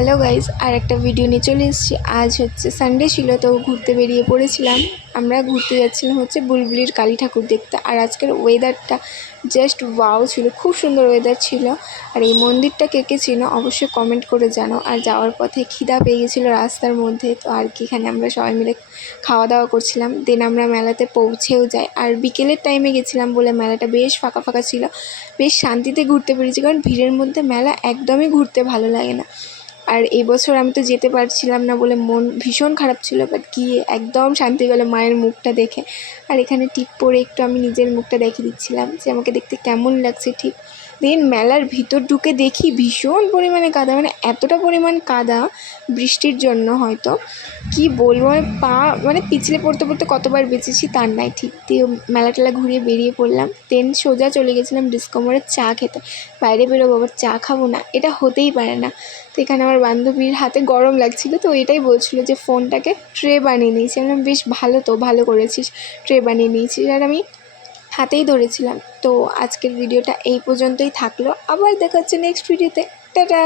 Hello guys, আর একটা video নিয়ে চলে এসেছি। আজ হচ্ছে সানডে ছিল, তো ঘুরতে বেরিয়ে পড়েছিলাম। আমরা ঘুরতে যাচ্ছিলাম হচ্ছে বুলবুলির কালী ঠাকুর দেখতে। আর আজকের ওয়েদারটা জাস্ট ওয়াও ছিল, খুব সুন্দর ওয়েদার ছিল। আর এই মন্দিরটা কে কে চিনো অবশ্যই কমেন্ট করে জানো। আর যাওয়ার পথে খিদা পেয়ে গেছিলো রাস্তার মধ্যে, তো আর কি এখানে আমরা সবাই মিলে খাওয়া দাওয়া করছিলাম। দেন আমরা মেলাতে পৌঁছেও যাই। আর বিকেলের টাইমে গেছিলাম বলে মেলাটা বেশ ফাঁকা ফাঁকা ছিল, বেশ শান্তিতে ঘুরতে পেরেছি, কারণ ভিড়ের মধ্যে মেলা একদমই ঘুরতে ভালো লাগে না। আর এই বছর আমি তো যেতে পারছিলাম না বলে মন ভীষণ খারাপ ছিল, বাট গিয়ে একদম শান্তি পেল মায়ের মুখটা দেখে। আর এখানে টিপ পরে একটু আমি নিজের মুখটা দেখিয়ে দিচ্ছিলাম যে আমাকে দেখতে কেমন লাগছে ঠিক। দেন মেলার ভিতর ঢুকে দেখি ভীষণ পরিমাণে কাদা, মানে এতটা পরিমাণ কাদা বৃষ্টির জন্য হয়তো কি বলবো, পা পিছলে পড়তে পড়তে কতবার বেঁচেছি তার নাই ঠিক। দিয়ে মেলা টেলা ঘুরিয়ে বেরিয়ে পড়লাম। দেন সোজা চলে গেছিলাম ডিস্কো মোড়ে চা খেতে। বাইরে বেরোবো আবার চা খাবো না, এটা হতেই পারে না। তো এখানে আমার বান্ধবীর হাতে গরম লাগছিলো, তো এটাই বলছিলো যে ফোনটাকে ট্রে বানিয়ে নিয়েছি। আমি বললাম বেশ ভালো, তো ভালো করেছিস, ট্রে বানিয়ে নিয়েছিস। আর আমি হাতেই ধরেছিলাম। তো আজকের ভিডিওটা এই পর্যন্তই থাকলো, আবার দেখা হচ্ছে নেক্সট ভিডিওতে। টাটা।